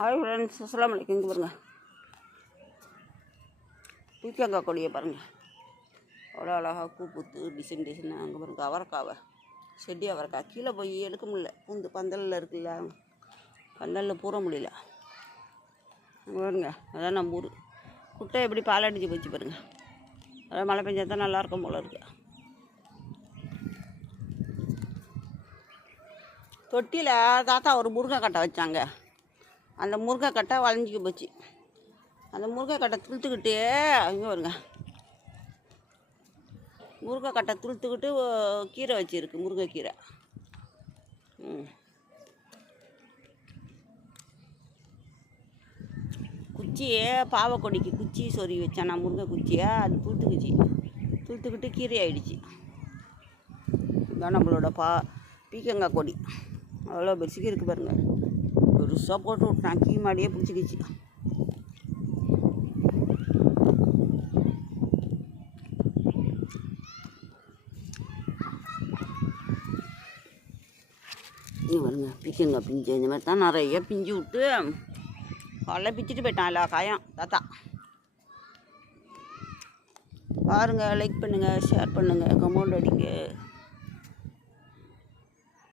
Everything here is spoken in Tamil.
ஹாய் ஃப்ரெண்ட்ஸ், அஸ்ஸலாமு அலைக்கும். இங்கே பாருங்கள், பீக்கங்காய் கொடியை பாருங்கள், அவ்வளோ அழகாக பூ பூத்து டிசைனாக. அங்கே பாருங்கள் அவரைக்காவை, செடி அவரைக்காய் கீழே போய் எடுக்க முடியல, பூந்து பந்தலில் இருக்குல்ல, பந்தலில் பூர முடியல. அங்கே பாருங்க, அதான் நம்ம ஊர் குட்டை எப்படி பாலடிச்சு போச்சு பாருங்கள். அதான் மழை பெஞ்சா தான் நல்லாயிருக்கும் போல இருக்கு. தொட்டியில் தாத்தா ஒரு முருங்கைக்கட்டை வச்சாங்க. அந்த முருங்கைக்கட்டை வளைஞ்சிக்க போச்சு. அந்த முருங்கைக்கட்டை துளுத்துக்கிட்டே அங்கே வருங்க, முருங்கைக்கட்டை துளுத்துக்கிட்டு கீரை வச்சுருக்கு, முருங்கைக்கீரை. குச்சியே பாவக்கொடிக்கு குச்சி சொருகி வச்சேன் நான், முருங்கை குச்சியை. அது துளுத்துக்கிட்டு கீரை ஆகிடுச்சு. இதுதான் நம்மளோட பீக்கங்காய் கொடி. அவ்வளோ பெருசுக்கு இருக்குது பாருங்கள். பெருசாக போட்டு விட்டான், கீ மாடியே பிடிச்சிக்கிச்சு. இது பாருங்க, பீக்கங்காய் பிஞ்சு இந்த மாதிரி தான் நிறைய பிஞ்சு விட்டு காலைல பிச்சுட்டு போயிட்டான் எல்லா காயம் தாத்தா. பாருங்கள், லைக் பண்ணுங்கள், ஷேர் பண்ணுங்கள், கமெண்ட் அடிங்க.